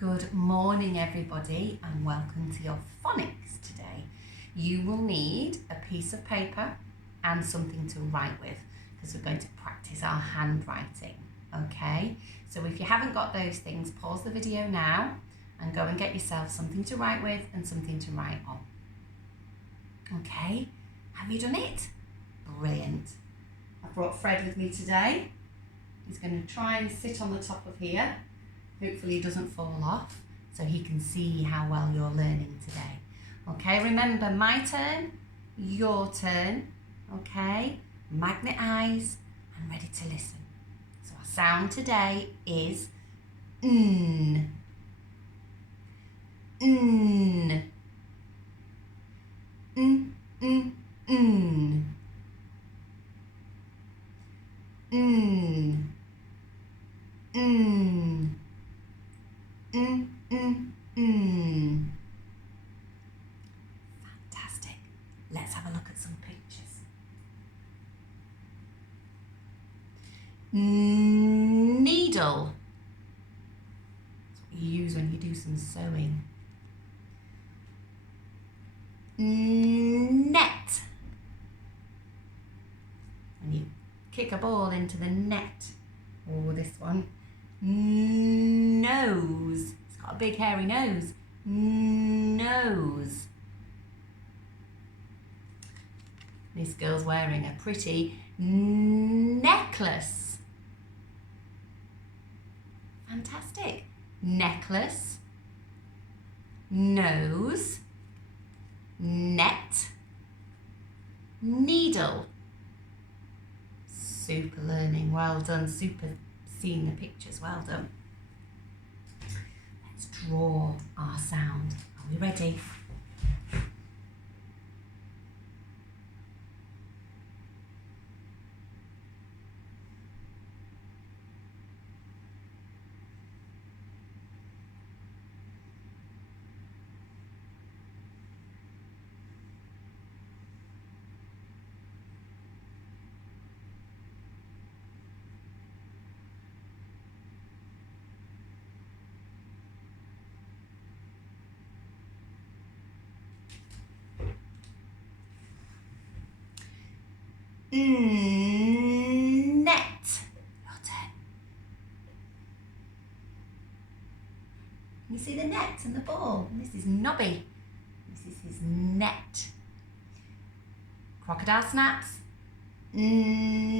Good morning everybody and welcome to your phonics today. You will need a piece of paper and something to write with because we're going to practice our handwriting, okay? So if you haven't got those things, pause the video now and go and get yourself something to write with and something to write on. Okay, have you done it? Brilliant. I've brought Fred with me today. He's going to try and sit on the top of here. Hopefully he doesn't fall off so he can see how well you're learning today. Okay, remember my turn, your turn, okay? Magnet eyes and ready to listen. So our sound today is n. N. N, n, n. N. N. Fantastic. Let's have a look at some pictures. Needle. That's what you use when you do some sewing. Net. When you kick a ball into the net. Or this one. Nose. It's got a big hairy nose. Nose. This girl's wearing a pretty necklace. Fantastic. Necklace. Nose. Net. Needle. Super learning. Well done. Super seeing the pictures, well done. Let's draw our sound. Are we ready? Net. Your turn. Can you see the net and the ball? And this is Nobby. This is his net. Crocodile snaps. Net.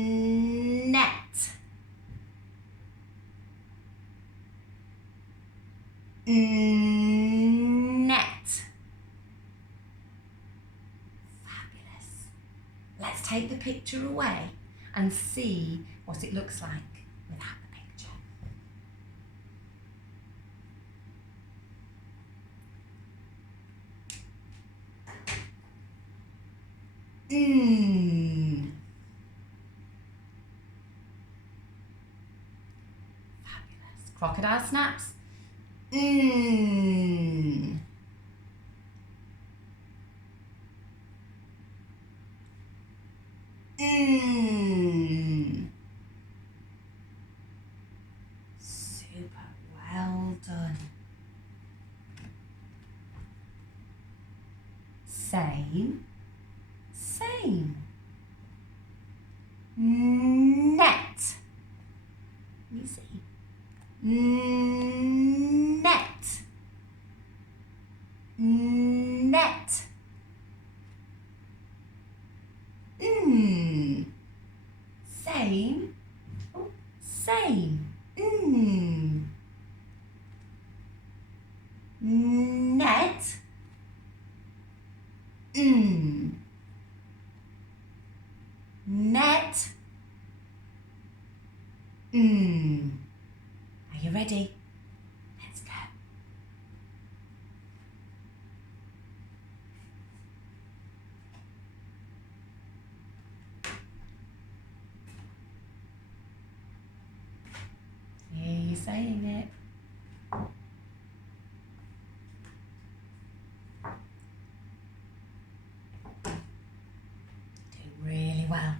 Net. Let's take the picture away and see what it looks like without the picture. Fabulous. Crocodile snaps. Super, well done. Same. Net. You see? Net. Net. Same. Oh, same. Net. Net. Are you ready? Let's go. Hear you saying it. Doing really well.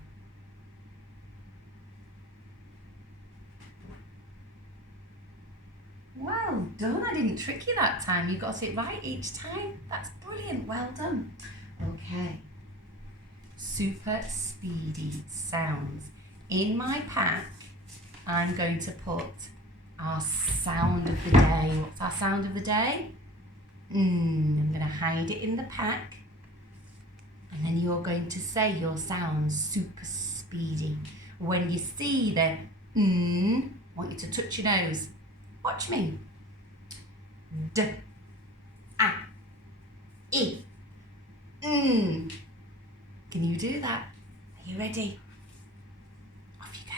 Well done. I didn't trick you that time. You got it right each time. That's brilliant. Well done. Okay. Super speedy sounds. In my pack, I'm going to put our sound of the day. What's our sound of the day? I'm going to hide it in the pack. And then you're going to say your sounds super speedy. When you see the I want you to touch your nose. Watch me. D, a, I, Can you do that? Are you ready? Off you go.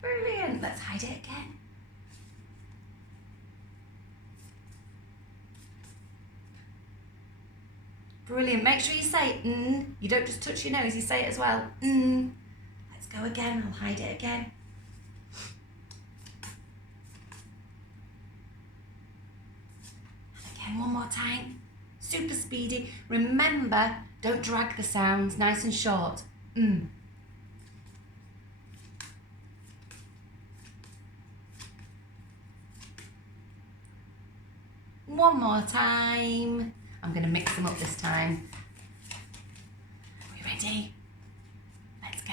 Brilliant. Let's hide it again. Brilliant. Make sure you say You don't just touch your nose, you say it as well. Let's go again. I'll hide it again. And again, one more time. Super speedy. Remember, don't drag the sounds. Nice and short. One more time. I'm going to mix them up this time. Are we ready? Let's go.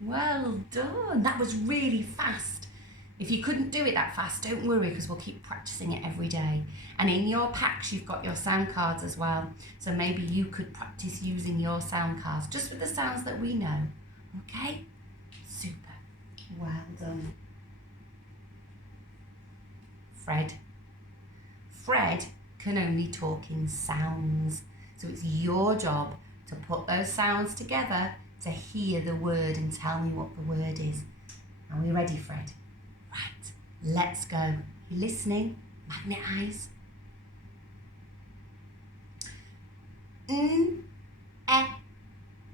Well done. That was really fast. If you couldn't do it that fast, don't worry, because we'll keep practicing it every day. And in your packs, you've got your sound cards as well. So maybe you could practice using your sound cards just with the sounds that we know. Okay? Super. Well done. Fred. Fred can only talk in sounds. So it's your job to put those sounds together to hear the word and tell me what the word is. Are we ready, Fred? Right, let's go. You listening? Magnet eyes. N, e,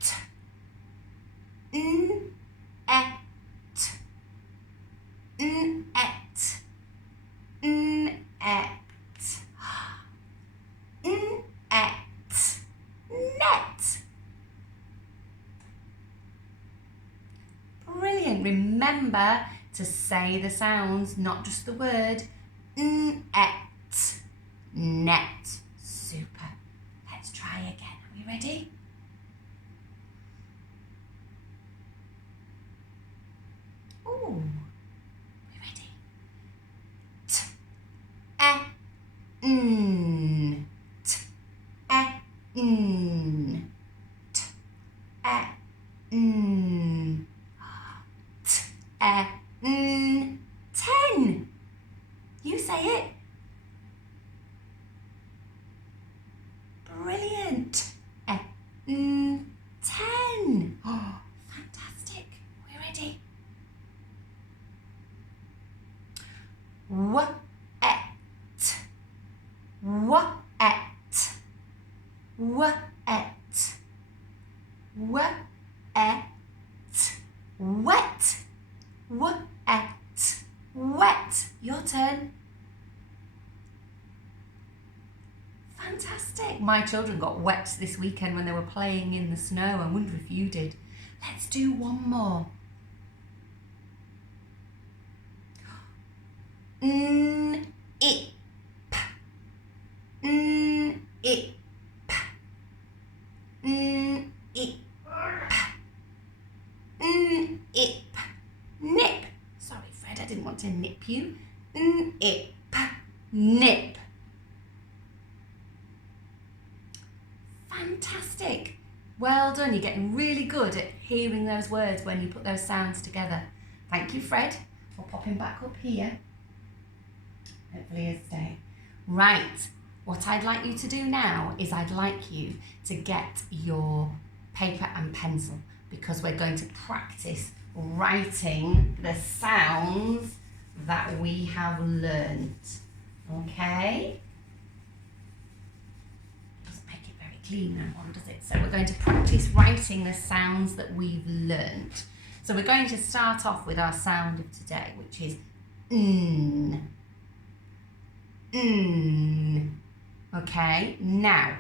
t. N, e, t. N, et. N, et. N, et. Net. Brilliant. Remember to say the sounds, not just the word. N-et. Net. Super. Let's try again. Are we ready? Ooh. Are we ready? T. E. N. T. E. N. T. E. N. T. E. N. 10. You say it. Brilliant. E. N. 10. Oh, fantastic. We're ready. W. Et. W. Et. W. Et. W. Et. Wet. W. Et. Wet. Your turn. Fantastic. My children got wet this weekend when they were playing in the snow. I wonder if you did. Let's do one more. N, I, p. N, I, p. N, I, p. N, I, p. Nip. Sorry, Fred, I didn't want to nip you. N, I, p. Nip. Fantastic. Well done. You're getting really good at hearing those words when you put those sounds together. Thank you, Fred, for popping back up here. Hopefully he'll stay. Right, what I'd like you to do now is I'd like you to get your paper and pencil, because we're going to practice writing the sounds that we have learnt. Okay? Doesn't make it very clean, that one, does it? So we're going to practice writing the sounds that we've learnt. So we're going to start off with our sound of today, which is N. N. Okay, now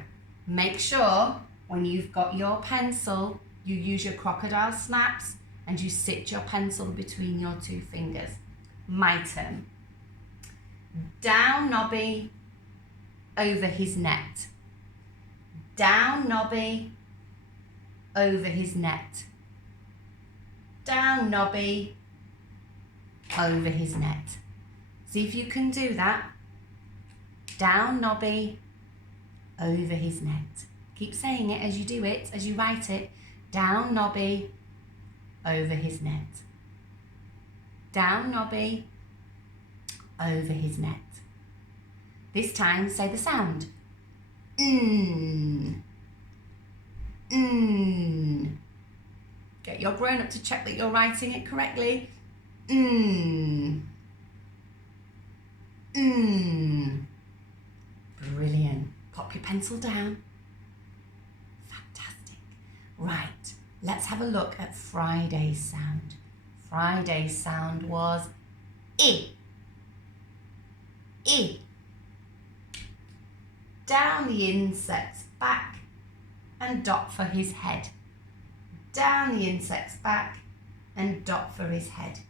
make sure when you've got your pencil, you use your crocodile snaps and you sit your pencil between your two fingers. My turn. Down Nobby, over his net. Down Nobby, over his net. Down Nobby, over his net. See if you can do that. Down Nobby, over his net. Keep saying it as you do it, as you write it. Down Nobby, over his net. Down Nobby, over his net. This time say the sound. Get your grown-up to check that you're writing it correctly. Brilliant. Pop your pencil down. Fantastic. Right, let's have a look at Friday's sound. Friday's sound was I. I. Down the insect's back and dot for his head. Down the insect's back and dot for his head.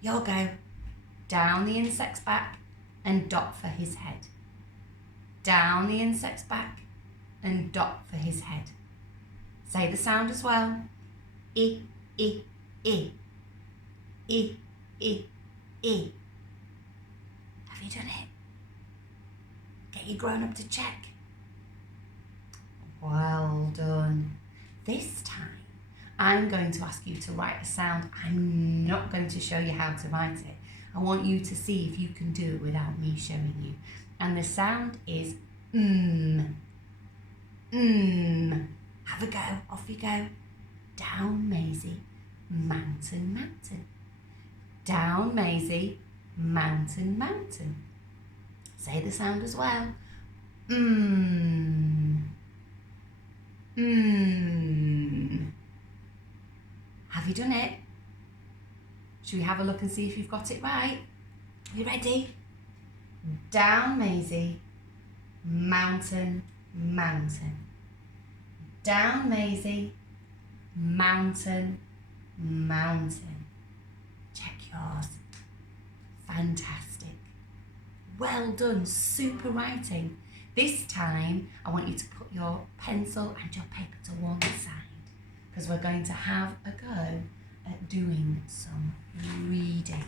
You'll go. Down the insect's back and dot for his head. Down the insect's back and dot for his head. Say the sound as well. I, I, I. I, I, I. Have you done it? Get your grown-up to check. Well done. This time, I'm going to ask you to write a sound. I'm not going to show you how to write it. I want you to see if you can do it without me showing you. And the sound is Have a go. Off you go. Down, Maisie. Mountain, mountain. Down, Maisie. Mountain, mountain. Say the sound as well. Have you done it? Should we have a look and see if you've got it right? Are you ready? Down, Maisie. Mountain, mountain. Down, Maisie. Mountain, mountain. Check yours. Fantastic. Well done, super writing. This time, I want you to put your pencil and your paper to one side because we're going to have a go at doing some reading.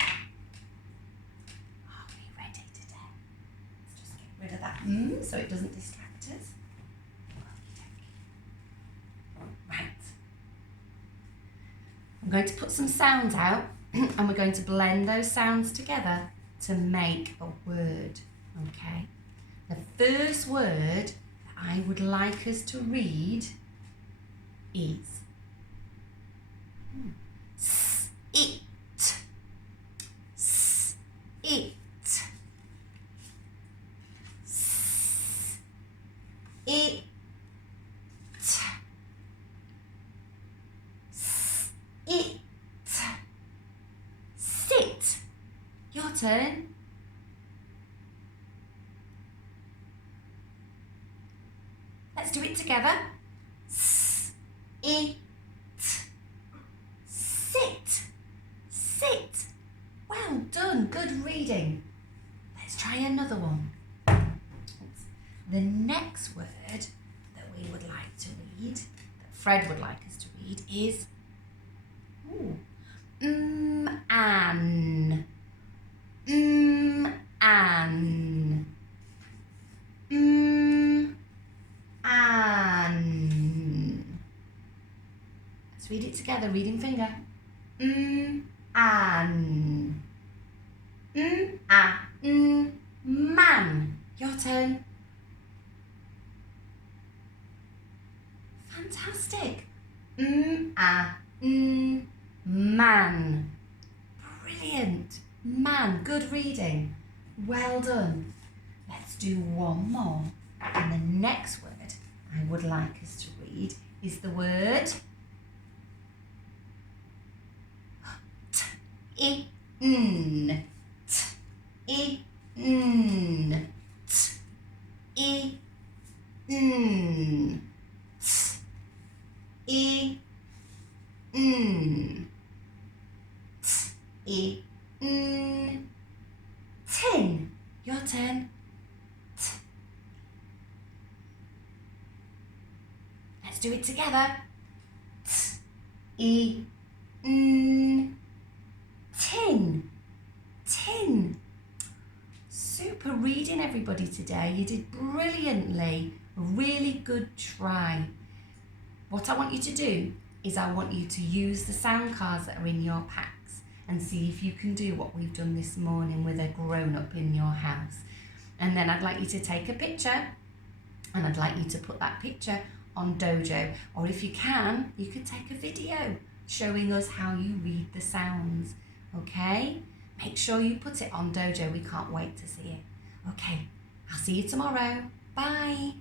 Are we ready today? Let's just get rid of that so it doesn't distract us. Right. I'm going to put some sounds out and we're going to blend those sounds together to make a word, okay? The first word that I would like us to read is it. It. It. It. Sit. Your turn. Let's do it together. It. Sit. Sit. Well done. Good reading. Let's try another one. The next word that we would like to read, that Fred would like us to read, is an. An. An. Let's read it together, reading finger. An. Man. Your turn. Fantastic. Man. Brilliant. Man. Good reading. Well done. Let's do one more. And the next word I would like us to read is the word in. T, I, T, I, tin. Your turn. T. Let's do it together. T, I, tin. Tin. Super reading, everybody, today. You did brilliantly. A really good try. What I want you to do is I want you to use the sound cards that are in your packs and see if you can do what we've done this morning with a grown-up in your house. And then I'd like you to take a picture and I'd like you to put that picture on Dojo. Or if you can, you could take a video showing us how you read the sounds. Okay? Make sure you put it on Dojo. We can't wait to see it. Okay, I'll see you tomorrow. Bye.